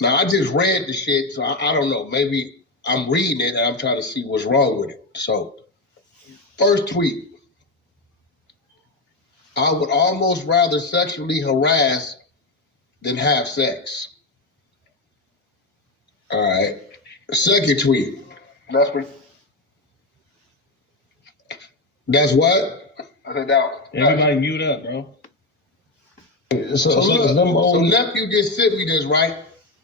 Now, I just read the shit, so I don't know. Maybe I'm reading it and I'm trying to see what's wrong with it. So, first tweet. I would almost rather sexually harass than have sex. All right. Second tweet. That's what? I said that. Everybody mute up, bro. So nephew just sent me this, right?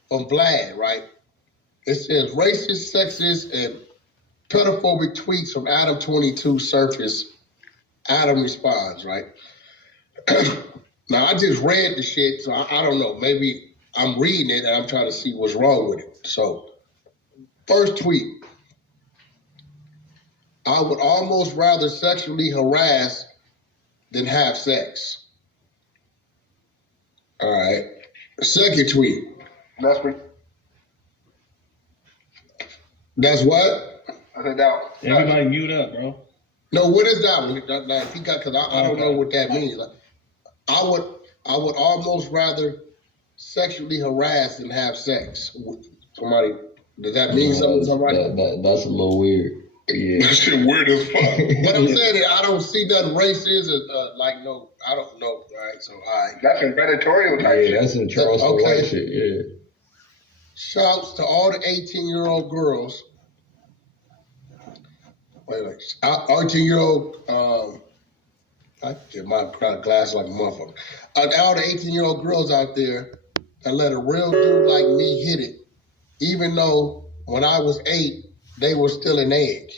From Vlad, right? It says racist, sexist, and pedophobic tweets from Adam22 surface. Adam responds, right? Now, I just read the shit, so I don't know. Maybe I'm reading it and I'm trying to see what's wrong with it. So, first tweet. I would almost rather sexually harass than have sex. All right. Second tweet. That's what? I said that. Everybody mute up, bro. No, what is that one? Because I don't know what that means. Like, I would almost rather sexually harass than have sex with somebody. Does that mean something to somebody? That's a little weird. Yeah. That shit weird as fuck. But I'm saying that I don't see nothing racist. No, I don't know. All right, so all right. That's some predatorial type shit. Yeah, that's some Charleston White shit, yeah. Shouts to all the 18-year-old girls. Wait, 18-year-old, I get my glass like a motherfucker. All the 18-year-old girls out there that let a real dude like me hit it, even though when I was 8, they were still an egg.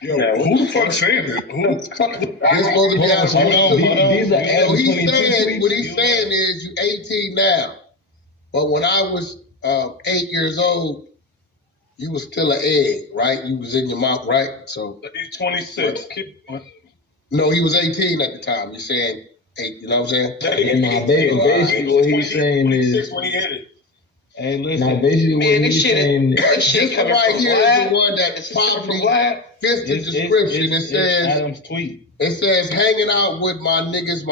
Yo, who the fuck saying this? This supposed to be out of what he's saying is you 18 now. But when I was 8 years old, you was still an egg, right? You was in your mouth, right? So he's 26. No, he was 18 at the time. He's saying 8, you know what I'm saying? Basically what he's saying is when he hit it. Hey, listen. Now, basically what he's saying This one right here is the one that probably fits the description. It says Adam's tweet. It says hanging out with my niggas.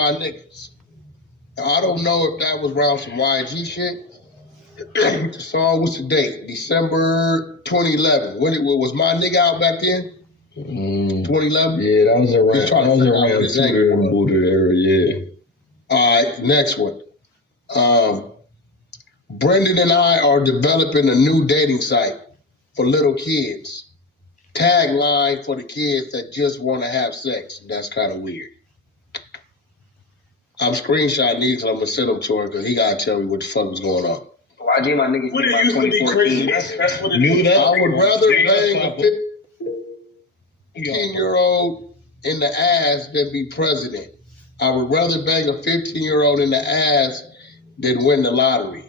Now, I don't know if that was around some YG shit. The song, what's the date? December 2011. When it was my nigga out back then? 2011? Yeah, that was around Tudor and Booter era, yeah. All right, next one. Brendan and I are developing a new dating site for little kids. Tagline for the kids that just want to have sex. That's kind of weird. I'm screenshotting these and I'm going to send them to her because he got to tell me what the fuck was going on. YG, my nigga, what it used to be crazy. That's what it is. I would rather bang a 15-year-old in the ass than be president. I would rather bang a 15-year-old in the ass than win the lottery.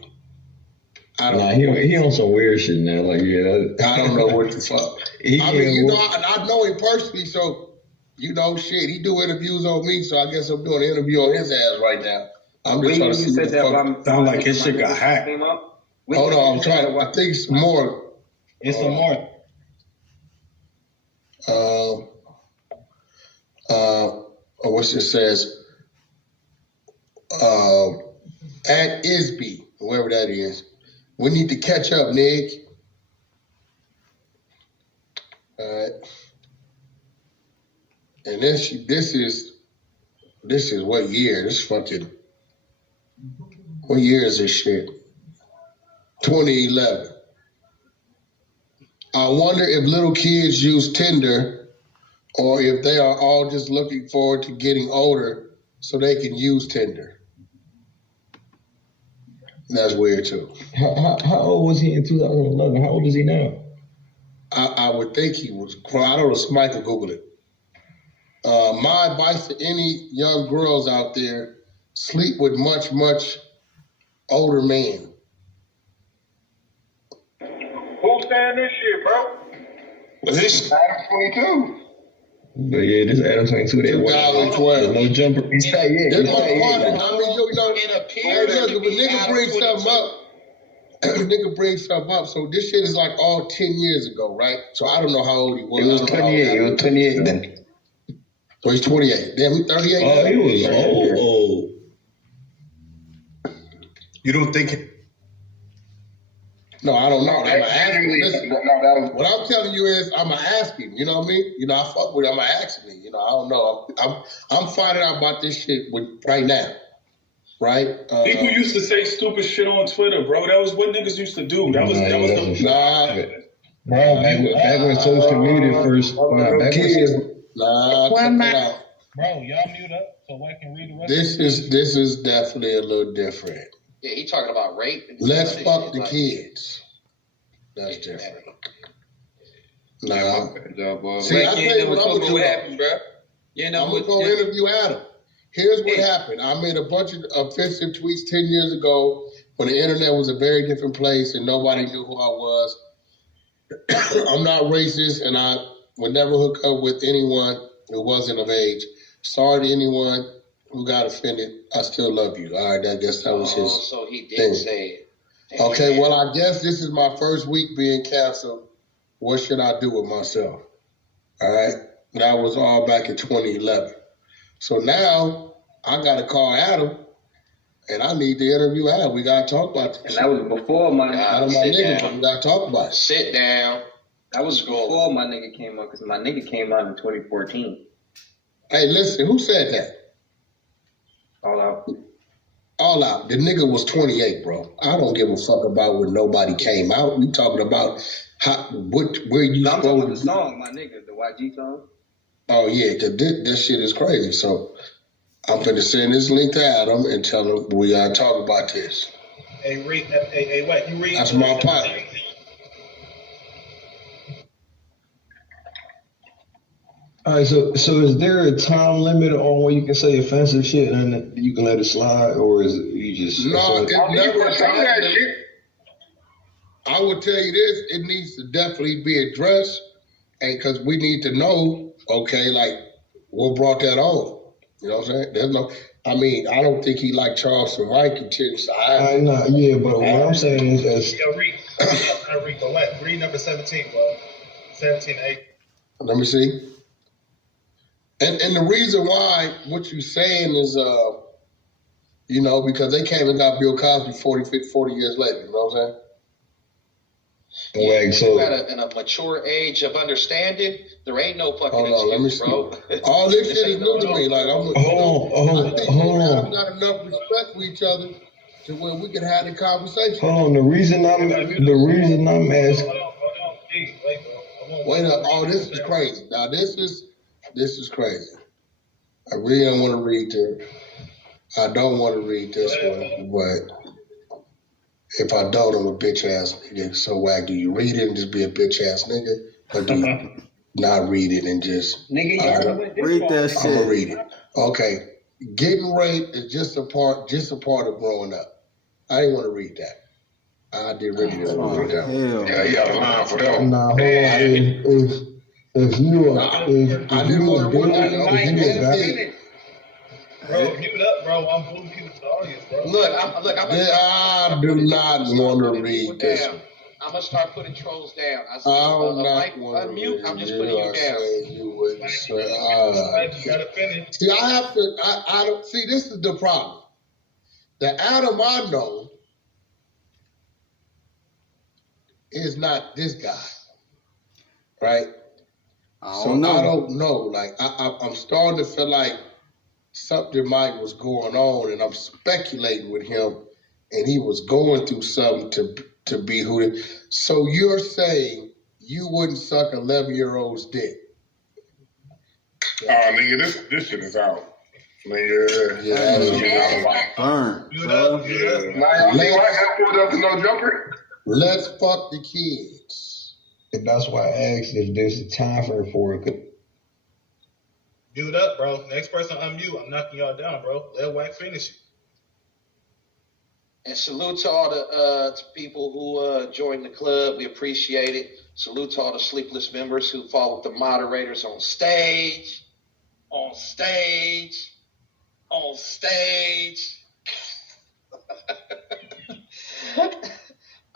I don't know. He on some weird shit now. Like, I don't know what the fuck. I know him personally, so shit. He do interviews on me, so I guess I'm doing an interview on his ass right now. I'm just trying to see what the fuck. Sound like his shit got hacked. Hold on, I'm trying to. I think it's more. It's some more. What's it says? At Isby, whoever that is. We need to catch up, Nick. All right. And this is what year? This fucking. What year is this shit? 2011. I wonder if little kids use Tinder or if they are all just looking forward to getting older so they can use Tinder. That's weird too. How old was he in 2011? How old is he now? I would think he was. I don't know. Somebody can Google it. My advice to any young girls out there: sleep with much, much older men. Who's saying this shit, bro? This Adam 22. But yeah, this Adam 22. 2012. No jumper. This motherfucker. If a nigga brings something up, so this shit is like all 10 years ago, right? So I don't know how old he was. It was 28. It was 28 then. So he's 28. Damn, he's 38. Oh, he was old. You don't think No, I don't know. No, I'm that's asking. usually Listen, no. That was what I'm telling you is, I'm asking. You know what I mean? You know, I fuck with. I'm asking. You know, I don't know. I'm finding out about this shit right now. Right? People used to say stupid shit on Twitter, bro. That was what niggas used to do. That was the Back when social media first, Bro, y'all mute up so I can read the rest This of it. this is definitely a little different. Yeah, he talking about rape. Let's fuck the kids. That's different. Nah. See, I tell you what I'm gonna do. What happens, bro? You know, I'm gonna go interview Adam. Here's what happened. I made a bunch of offensive tweets 10 years ago when the internet was a very different place and nobody knew who I was. I'm not racist, and I would never hook up with anyone who wasn't of age. Sorry to anyone who got offended. I still love you. All right, I guess that was his so he did thing. say it. Okay, well, I guess this is my first week being canceled. What should I do with myself? All right, that was all back in 2011. So now I got to call Adam, and I need to interview Adam. We got to talk about this. And that was before my nigga, but we got to talk about it. Sit down. That was before my nigga came out, because my nigga came out in 2014. Hey, listen, who said that? All out. All out. The nigga was 28, bro. I don't give a fuck about when nobody came out. We talking about where you I'm talking about the song, my nigga, the YG song. Oh, yeah, because this shit is crazy. So I'm finna send this link to Adam and tell him we gotta talk about this. Hey, Wack, you read? That's my partner. All right, so is there a time limit on when you can say offensive shit and you can let it slide, or is it you just? No, it's never a time limit. I would tell you this: it needs to definitely be addressed, and because we need to know, okay, like what brought that on. You know what I'm saying? There's no. I mean, I don't think he like Charleston White and Tim. I know, yeah, but what I'm saying is that. Read number 17, bro. 17, 8. Let me see. And the reason why what you're saying is, you know, because they came and got Bill Cosby 40 years later. You know what I'm saying? Yeah, so at a mature age of understanding, there ain't no fucking excuse, bro. All this shit is new to me. Like, I think hold we got enough respect for each other to where we can have the conversation. Hold on, the reason I'm asking. Wait up! Oh, this is crazy. Now this is crazy. I really don't want to read this. I don't want to read this one, but if I don't, I'm a bitch ass nigga. So, Wack, do you read it and just be a bitch ass nigga, or do you not read it and just read that shit? I'm gonna read it. Okay, getting raped is just a part of growing up. I didn't want to read that. I did really didn't want to read that. Hell. yeah, you got a line for that. Nah, hold on. If you are, if you are big, Bro, mute up, bro. I'm moving people to the audience, bro. Look. I do not want to read this one. I'm gonna start putting trolls down. I see unmute. I'm just putting you down. You gotta finish. See, I have to. I don't see. This is the problem. The Adam I know is not this guy, right? I don't know. I don't know. Like I'm starting to feel like something might was going on, and I'm speculating with him, and he was going through something to be who. So you're saying you wouldn't suck 11-year-old's dick? Oh, nigga, this shit is out. Nigga, Burn. Now you see why I pulled up to no jumper? Let's fuck the kids. and that's why I asked if there's a time frame for it. Mute up, bro. Next person unmute. I'm knocking y'all down, bro. Let Wack finish it. And salute to all the people who joined the club. We appreciate it. Salute to all the sleepless members who followed the moderators on stage. On stage. On stage.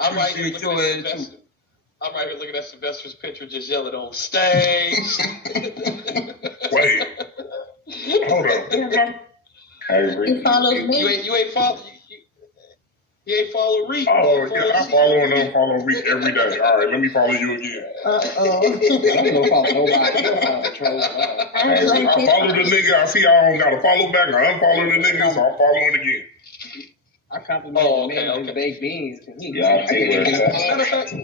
I'm right here looking at Sylvester's picture, just yelling on stage. Wait. Hold up. He follows me. You ain't following. He ain't follow Reek. Oh, yeah, I'm following him, follow Reek every day. All right, let me follow you again. I ain't gonna follow nobody. You don't follow trolls. I follow the nigga. I see I don't got to follow back. I unfollow the nigga, so I'm following again. I complimented the man on his baked beans. Yeah, I take where it's at. Matter of fact,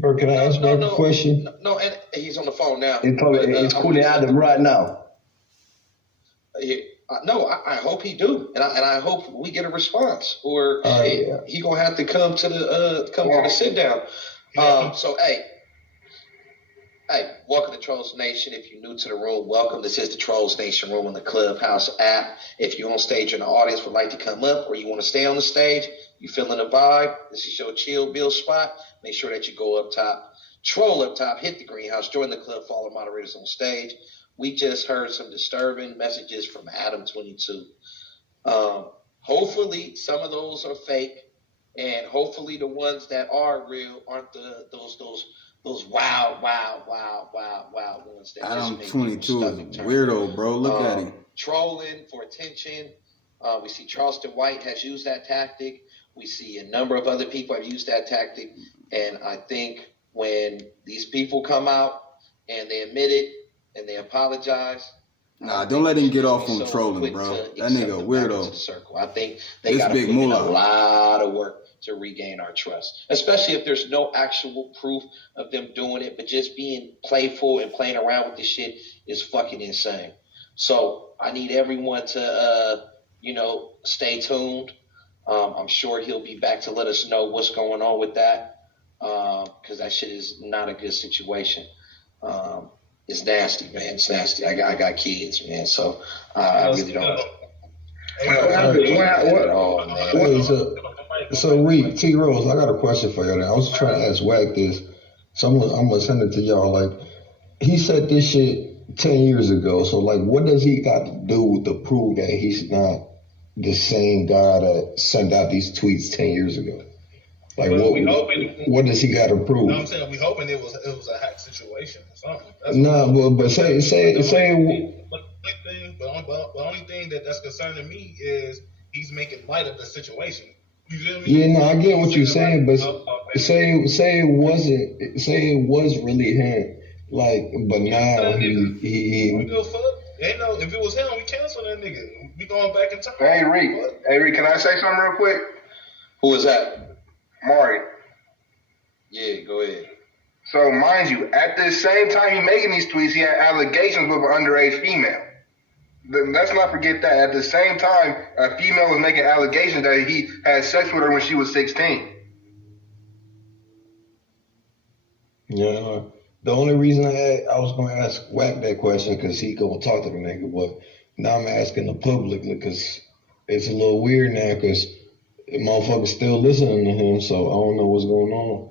Bro, can I ask Wack a question? No, and he's on the phone now. It's cooling out them right now. No, I hope he do, and I hope we get a response, or he gonna have to come to the sit down. So hey, welcome to Trolls Nation. If you're new to the room, welcome. This is the Trolls Nation room on the Clubhouse app. If you're on stage in the audience, would like to come up, or you want to stay on the stage, you feeling the vibe, this is your chill bill spot. Make sure that you go up top, troll up top, hit the greenhouse, join the club, follow moderators on stage. We just heard some disturbing messages from Adam 22. Hopefully, some of those are fake, and hopefully, the ones that are real aren't those wild ones that Adam just 22 is weirdo, bro. Look at him. Trolling for attention. We see Charleston White has used that tactic. We see a number of other people have used that tactic, and I think when these people come out and they admit it, and they apologize. Nah, don't let him get off on trolling, bro. That nigga weirdo. I think they got to put in a lot of work to regain our trust, especially if there's no actual proof of them doing it, but just being playful and playing around with this shit is fucking insane. So I need everyone to, stay tuned. I'm sure he'll be back to let us know what's going on with that, because that shit is not a good situation. It's nasty, man. It's nasty. I got kids, man. So I really don't. So Reek, T Rose, I got a question for you. I was trying to ask Wack this, so I'm gonna send it to y'all. Like, he said this shit 10 years ago. So like, what does he got to do to prove that he's not the same guy that sent out these tweets 10 years ago? Like, what does he got to prove? No, I'm saying we hoping it was a hack situation or something. But say. The only thing that's concerning me is he's making light of the situation. You feel me? Yeah, no, I get what you're saying, but say it was really him. Like, but now he. Ain't no, if it was him, we cancel that nigga. We going back in time. Hey Reek, can I say something real quick? Who is that? Maury. Yeah, go ahead. So, mind you, at the same time he making these tweets, he had allegations with an underage female. Let's not forget that. At the same time, a female was making allegations that he had sex with her when she was 16. Yeah. The only reason I was going to ask Wack that question because he going to talk to the nigga, but now I'm asking the public because it's a little weird now because motherfuckers still listening to him, so I don't know what's going on.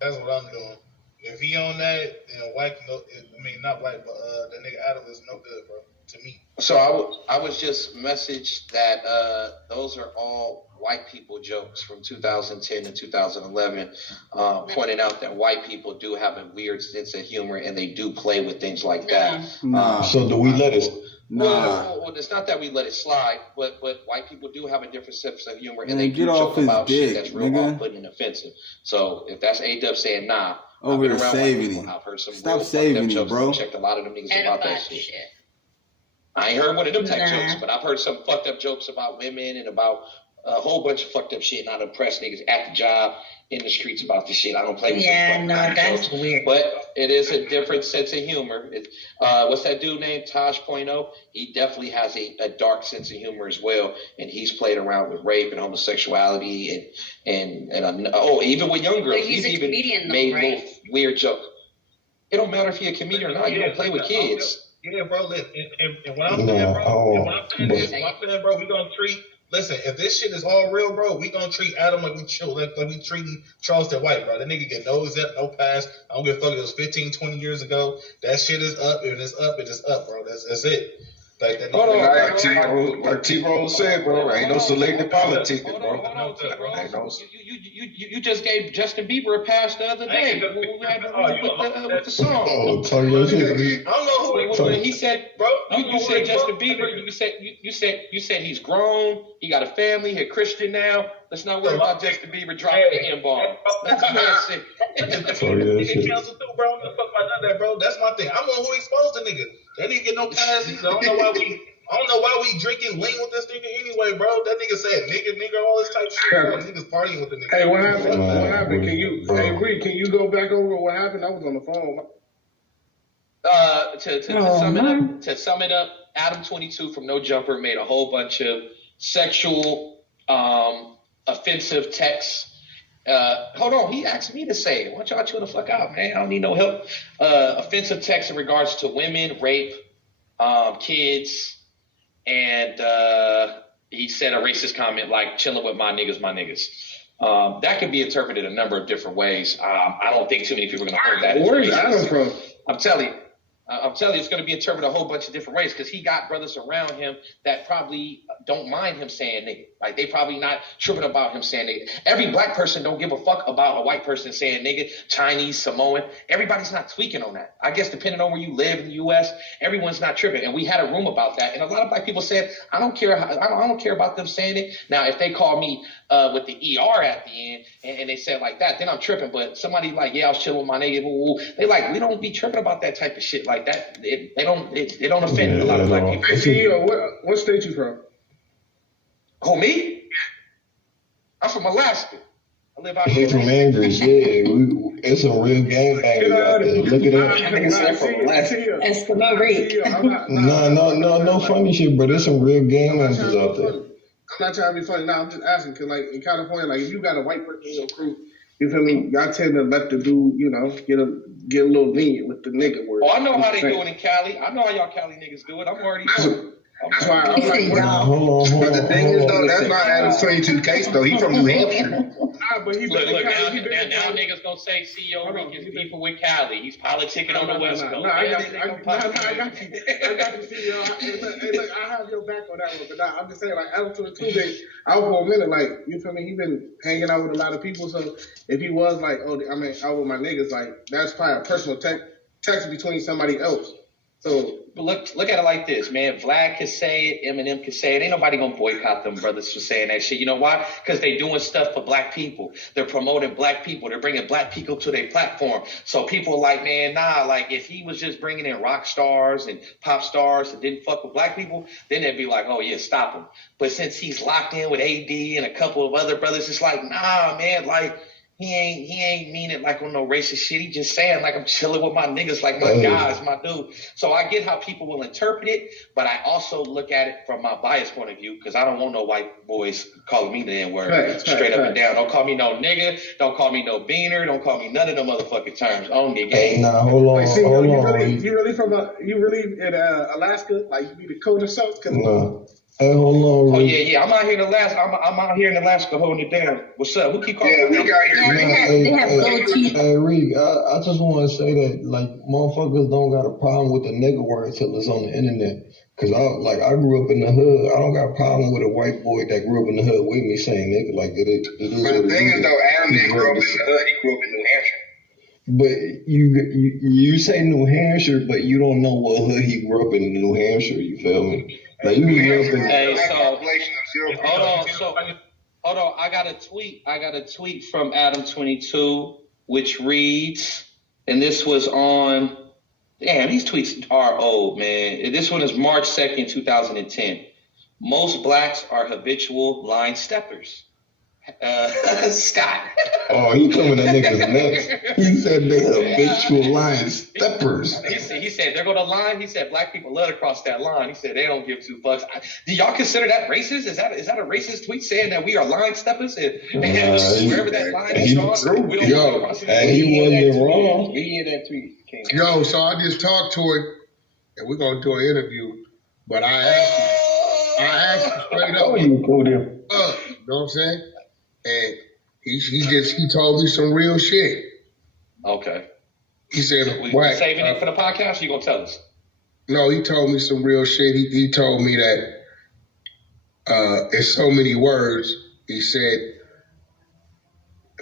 That's what I'm doing. If he on that, then Wack, not Wack, but that nigga Adam is no good, bro, to me. So I was just messaged that those are all white people jokes from 2010 and 2011, pointing out that white people do have a weird sense of humor and they do play with things like that. So do we let it? Well, it's not that we let it slide, but white people do have a different sense of humor, and Man, they get do off joke his about dick, shit that's real nigga. off-putting and offensive. So if that's A-Dub saying nah, Over here saving people, him. I've heard some Stop real saving fucked up him, jokes. bro. I've checked a lot of them niggas about that shit. I ain't heard one of them type jokes, but I've heard some fucked up jokes about women and about a whole bunch of fucked up shit, and I done pressed niggas at the job, in the streets about this shit. I don't play with that's jokes, weird. but it is a different sense of humor. What's that dude named Taj.0? He definitely has a dark sense of humor as well, and he's played around with rape and homosexuality and even with young girls. But he's a even comedian, though, made right? little weird jokes. It don't matter if you're a comedian or not. You don't play with kids. Yeah, bro. And what I'm saying, bro, we gonna treat. Listen, if this shit is all real, bro, we gonna treat Adam like we treating Charleston White, bro. That nigga get no exempt, no pass. I don't give a fuck if it was 15, 20 years ago. That shit is up. If it's up, it is up, bro. That's it. Hold on, like T-Roll said, bro, ain't no selective politics, bro. Hold on. You just gave Justin Bieber a pass the other day with the song. Oh, tell your shit. I don't know who he said, bro. You said Justin Bieber. You said he's grown. He got a family. He's a Christian now. Let's not worry about Justin Bieber dropping the M-bomb. That's what man said. Nigga cancel too, bro. Fuck about none of that, bro. That's my thing. I'm the one who exposed the nigga. That nigga get no pass either. I don't know why we drinking lean with this nigga anyway, bro. That nigga said nigga, all this type of shit. Bro. Niggas partying with the nigga. Hey, what happened? What happened? Can you go back over what happened? I was on the phone. To sum it up, Adam 22 from No Jumper made a whole bunch of sexual, offensive texts. Hold on, he asked me to say it. Why don't y'all chill the fuck out, man? I don't need no help. Offensive texts in regards to women, rape, kids, and he said a racist comment like "chilling with my niggas, my niggas." That could be interpreted a number of different ways. I don't think too many people are going to heard that. Where's Adam from? I'm telling you, it's going to be interpreted a whole bunch of different ways because he got brothers around him that probably don't mind him saying nigga. Like, they probably not tripping about him saying nigga. Every black person don't give a fuck about a white person saying nigga, Chinese, Samoan. Everybody's not tweaking on that. I guess depending on where you live in the U.S., everyone's not tripping. And we had a room about that. And a lot of black people said, I don't care about them saying it. Now, if they call me with the ER at the end and they said like that, then I'm tripping. But somebody like, yeah, I was chilling with my nigga. They like, we don't be tripping about that type of shit like that. They don't offend a lot of black people. Hey, CEO, what state you from? Who, me? I'm from Alaska. I live out here. He's from Anchorage, yeah. It's a real gangbangers out there. Look at that. It's for no reason. No funny shit, but there's some real gangbangers out there. I'm not trying to be funny. Now I'm just asking, because like in California, like if you got a white person in your crew, you feel me? Y'all tend to let the dude, get a little lenient with the nigga word. Oh, I know how they do it in Cali. I know how y'all Cali niggas do it. I'm already doing That's why I'm like, hold on. But the thing is, though, that's not Adam's 22 case, though. He from New Hampshire. But he look, now niggas gonna say CEO Rick is beefing with Cali. He's politicking on the West Coast. I got you. CEO. Hey, look, I have your back on that one. But I'm just saying, like, Adam 22 days, I was for a minute, like, you feel me? He been hanging out with a lot of people. So if he was like, out with my niggas, like, that's probably a personal text between somebody else. So, but look at it like this, man. Vlad can say it, Eminem can say it. Ain't nobody gonna boycott them brothers for saying that shit. You know why? Because they doing stuff for black people. They're promoting black people. They're bringing black people to their platform. So people are like, man, nah. Like if he was just bringing in rock stars and pop stars and didn't fuck with black people, then they'd be like, oh yeah, stop him. But since he's locked in with AD and a couple of other brothers, it's like, nah, man, like. He ain't mean it like on no racist shit. He just saying like I'm chilling with my niggas, like my guys, my dude. So I get how people will interpret it, but I also look at it from my bias point of view because I don't want no white boys calling me the N-word straight up and down. Don't call me no nigga. Don't call me no beaner. Don't call me none of them motherfucking terms. On me, gang. Nah, hold on. You really in Alaska? Like you be the code or something? No. Hey, hold on. Oh yeah. I'm out here in Alaska. I'm out here in Alaska holding it down. What's up? Who keep calling? Yeah, we got here. They have gold teeth. Hey, Reek, I just want to say that like motherfuckers don't got a problem with the nigga word until it's on the internet. Cause I grew up in the hood. I don't got a problem with a white boy that grew up in the hood with me saying nigga. Like it is. But the thing is though, Adam didn't grow up in the hood. He grew up in New Hampshire. But you say New Hampshire, but you don't know what hood he grew up in New Hampshire. You feel me? Like you grew up in. Hey, so hold on. I got a tweet from Adam 22, which reads, and this was on. Damn, these tweets are old, man. This one is March 2nd, 2010. Most blacks are habitual line steppers. Scott. Oh, he coming at niggas next. He said they habitual line steppers. He said they're going to line. He said black people love to cross that line. He said they don't give two fucks. Do y'all consider that racist? Is that a racist tweet saying that we are line steppers and wherever that line is drawn? He wasn't wrong. Yeah, that tweet came. Yo, so I just talked to him, and we're gonna do an interview. But I asked him straight up. You know what I'm saying? And he told me some real shit. Okay. He said, we saving it for the podcast, or you gonna tell us? No, he told me some real shit. He told me that in so many words, he said,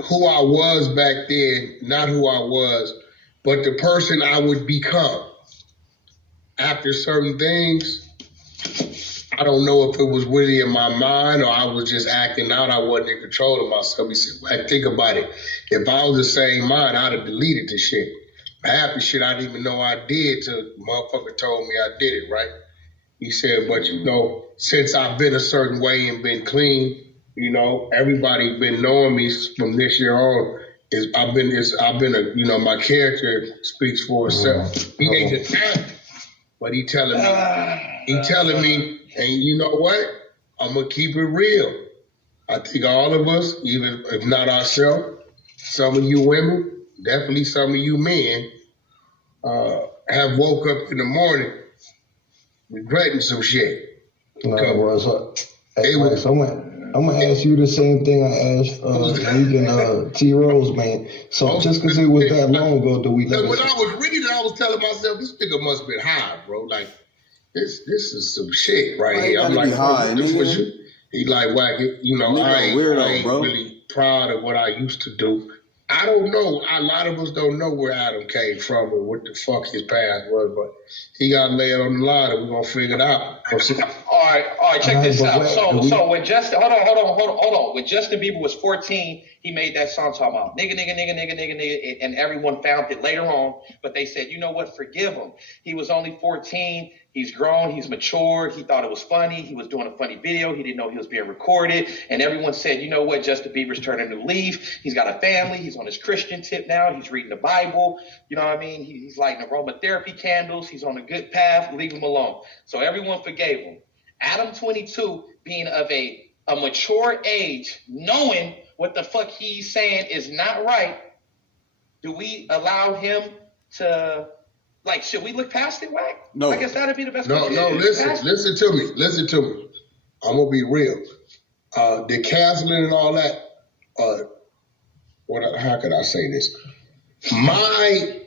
who I was back then, not who I was, but the person I would become after certain things. I don't know if it was really in my mind or I was just acting out. I wasn't in control of myself. He said, "Wack, think about it. If I was the same mind, I'd have deleted the shit. Half the shit I didn't even know I did till motherfucker told me I did it, right?" He said, but you know, since I've been a certain way and been clean, you know, everybody been knowing me from this year on. I've been a, you know, my character speaks for itself. He ain't just acting, but he telling me, and you know what? I'm gonna keep it real. I think all of us, even if not ourselves, some of you women, definitely some of you men, have woke up in the morning regretting some shit. No, bro. So, I'm gonna ask you the same thing I asked T Rose, man. So just because it was that long ago, do we? When I was reading it, I was telling myself, this nigga must have been high, bro. Like this is some shit right here. I'm like, high, he like, Wack, you know, I ain't really proud of what I used to do. I don't know. A lot of us don't know where Adam came from or what the fuck his past was, but he got laid on the line and we're going to figure it out. All right, check this out. So when Justin, hold on. When Justin Bieber was 14, he made that song talking about nigga, and everyone found it later on, but they said, you know what, forgive him. He was only 14. He's grown, he's matured, he thought it was funny, he was doing a funny video, he didn't know he was being recorded, and everyone said, you know what, Justin Bieber's turning a new leaf, he's got a family, he's on his Christian tip now, he's reading the Bible, you know what I mean, he's lighting aromatherapy candles, he's on a good path, leave him alone. So everyone forgave him. Adam 22, being of a mature age, knowing what the fuck he's saying is not right, do we allow him to... Like, should we look past it, Wack? No. I guess that'd be the best. No, listen to me. I'm gonna be real. The canceling and all that. How could I say this? My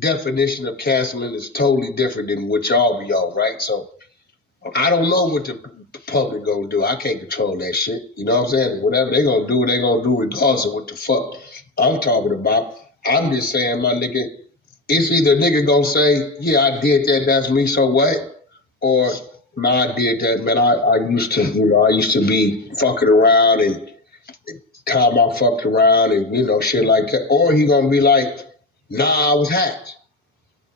definition of canceling is totally different than what y'all be on, right? So I don't know what the public gonna do. I can't control that shit. You know what I'm saying? Whatever they gonna do regardless of what the fuck I'm talking about. I'm just saying, my nigga. It's either nigga gonna say, yeah, I did that, that's me, so what? Or, nah, I did that, man, I used to be fucking around and time I fucked around and, you know, shit like that. Or he gonna be like, nah, I was hacked,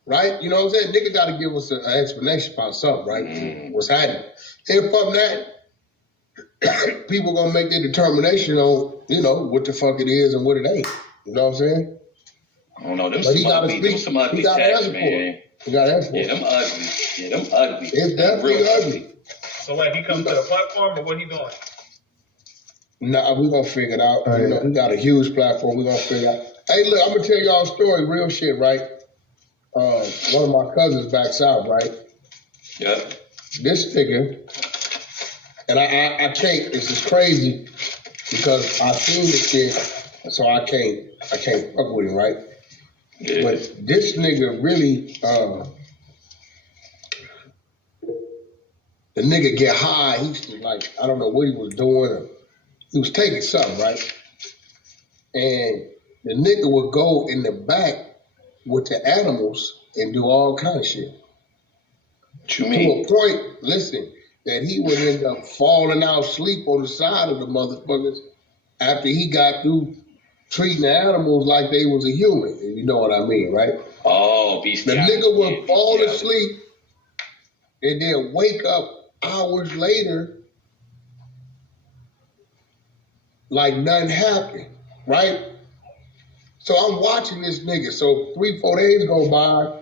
right? You know what I'm saying? Nigga gotta give us an explanation about something, right? What's happening. And from that, people gonna make their determination on, you know, what the fuck it is and what it ain't. You know what I'm saying? I don't know. Them some ugly texts, man. You gotta ask for it. Yeah, them ugly. Yeah, them ugly. It's definitely ugly. So like he comes to the platform, or what he doing? Nah, we gonna figure it out. You know, we got a huge platform. We gonna figure it out. Hey, look, I'm gonna tell y'all a story, real shit, right? One of my cousins back south, right? Yeah. This nigga, and I can't. This is crazy because I seen this shit, so I can't fuck with him, right? Yeah. But this nigga really, the nigga get high. He's like, I don't know what he was doing. Or he was taking something, right? And the nigga would go in the back with the animals and do all kind of shit. What you mean? To a point, listen, that he would end up falling out asleep on the side of the motherfuckers after he got through treating the animals like they was a human, if you know what I mean, right? Oh, beast. The nigga would fall asleep and then wake up hours later like nothing happened, right? So I'm watching this nigga. So 3-4 days go by,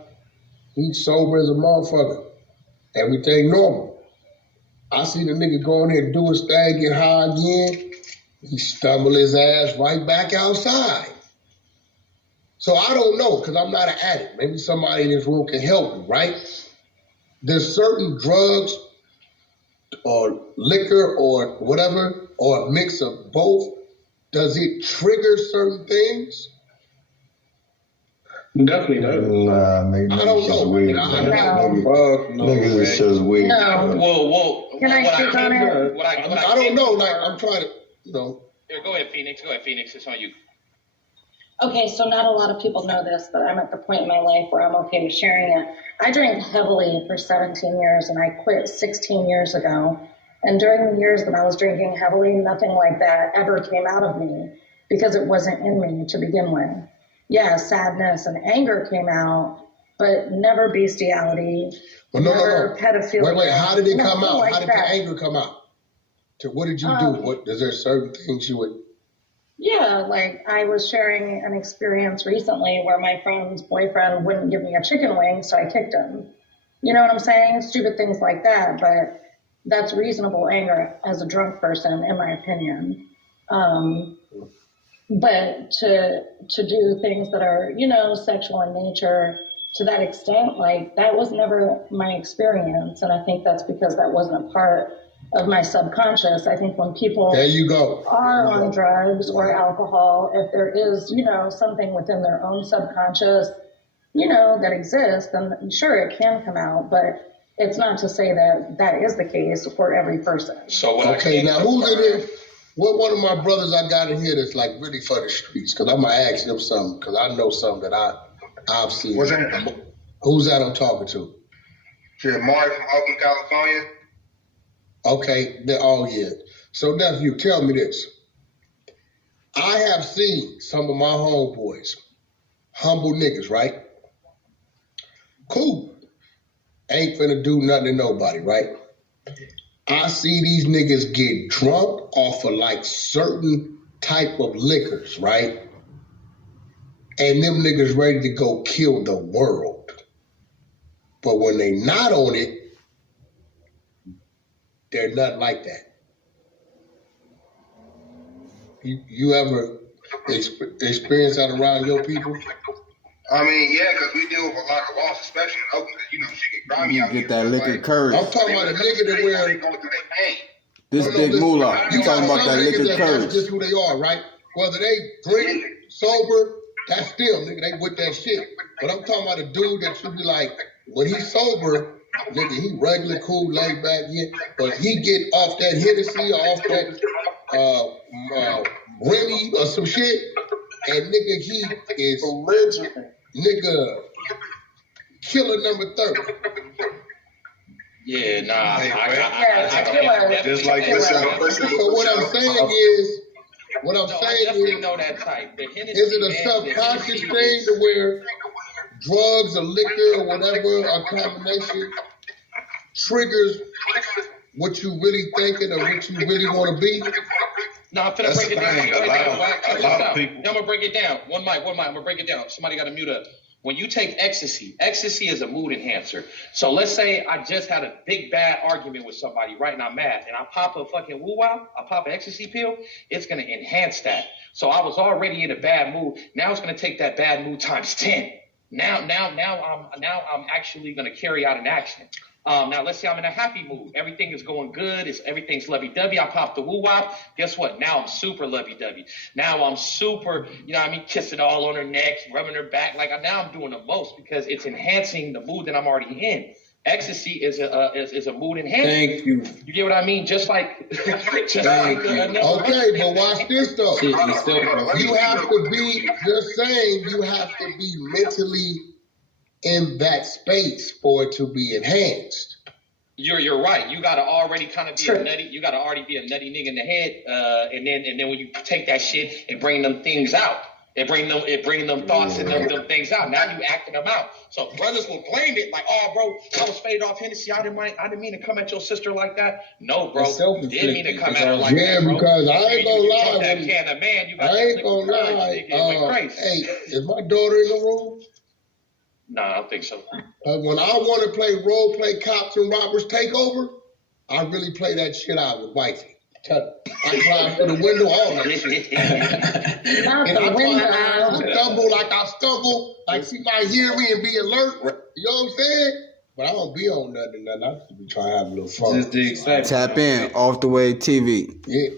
he's sober as a motherfucker. Everything normal. I see the nigga go in there, do his thing, get high again. He stumble his ass right back outside. So I don't know, because I'm not an addict. Maybe somebody in this room can help me, right? There's certain drugs or liquor or whatever, or a mix of both. Does it trigger certain things? Definitely does. Nah, nigga, I don't know. weird. Niggas is just weird. No. Well, Can I speak on it? I don't know. Like, I'm trying to, Here, go ahead, Phoenix. It's on you. Okay, so not a lot of people know this, but I'm at the point in my life where I'm okay with sharing it. I drank heavily for 17 years, and I quit 16 years ago. And during the years that I was drinking heavily, nothing like that ever came out of me because it wasn't in me to begin with. Yeah, sadness and anger came out, but never bestiality, never pedophilia. Wait, how did it come out? Like how did the anger come out? What did you do? Is there certain things you would... Yeah, like I was sharing an experience recently where my friend's boyfriend wouldn't give me a chicken wing, so I kicked him. You know what I'm saying? Stupid things like that, but that's reasonable anger as a drunk person, in my opinion. But to do things that are, sexual in nature to that extent, like that was never my experience. And I think that's because that wasn't a part of my subconscious. I think when people there you go. are on drugs or alcohol, if there is, something within their own subconscious, that exists, then sure, it can come out. But it's not to say that that is the case for every person. So now who's in here? What one of my brothers I got in here that's like really for the streets? Because I'm going to ask them something, because I know something that I've seen. What's that? Who's that I'm talking to? Shit, Mark from Oakland, California. Okay, yeah. So nephew, tell me this. I have seen some of my homeboys, humble niggas, right? Cool. Ain't finna do nothing to nobody, right? I see these niggas get drunk off of like certain type of liquors, right? And them niggas ready to go kill the world. But when they not on it, they're nothing like that. You ever experience that around your people? I mean, yeah, because we deal with a lot of loss, especially in Oakland, because, shit get grimy out here. Get that liquor courage. I'm talking about a nigga that wear... This big moolah. You talking about that liquor courage. That's just who they are, right? Whether they drink, sober, that's still, nigga, they with that shit. But I'm talking about a dude that should be like, when he's sober, nigga, he regular, cool, laid back, yeah. But he get off that Hennessy or off that Remy or some shit, and nigga, he is nigga killer number 30. Yeah, nah. I just like this. So what I'm saying is, know that type. Is it a subconscious thing to where drugs or liquor or whatever, a combination, triggers what you really thinking or what you really want to be? No, I'm finna break it down. A lot of people. I'm gonna break it down. One mic. I'm gonna break it down. Somebody got to mute up. When you take ecstasy is a mood enhancer. So let's say I just had a big bad argument with somebody, right? And I'm mad, and I pop a fucking woo-wow, I pop an ecstasy pill, it's gonna enhance that. So I was already in a bad mood. Now it's gonna take that bad mood times 10. Now I'm actually gonna carry out an action. Now let's say I'm in a happy mood. Everything is going good. Everything's lovey-dovey. I pop the woo-wop. Guess what? Now I'm super lovey-dovey. Now I'm super, kissing all on her neck, rubbing her back. Now I'm doing the most because it's enhancing the mood that I'm already in. Ecstasy is a mood enhancer. Thank you. You get what I mean? Just like. Okay, but watch this though. You have to be. You're saying you have to be mentally in that space for it to be enhanced. You're right. You gotta already kind of be a nutty. You gotta already be a nutty nigga in the head, and then when you take that shit and bring them things out, it bring them thoughts and them things out. Now you acting them out. So brothers will blame it like, oh, bro, I was faded off Hennessy. I didn't mean to come at your sister like that. No, bro, didn't mean to come at her like that, bro. Yeah, because I ain't gonna lie. That can of man, you got I ain't gonna lie. Hey, is my daughter in the room? No, I don't think so. When I want to play role play cops and robbers takeover, I really play that shit out with wifey. I climb through the window, all that shit. And I stumble, like she might hear me and be alert. You know what I'm saying? But I don't be on nothing. I just be trying to have a little fun. Tap in, Off the Way TV. Yeah.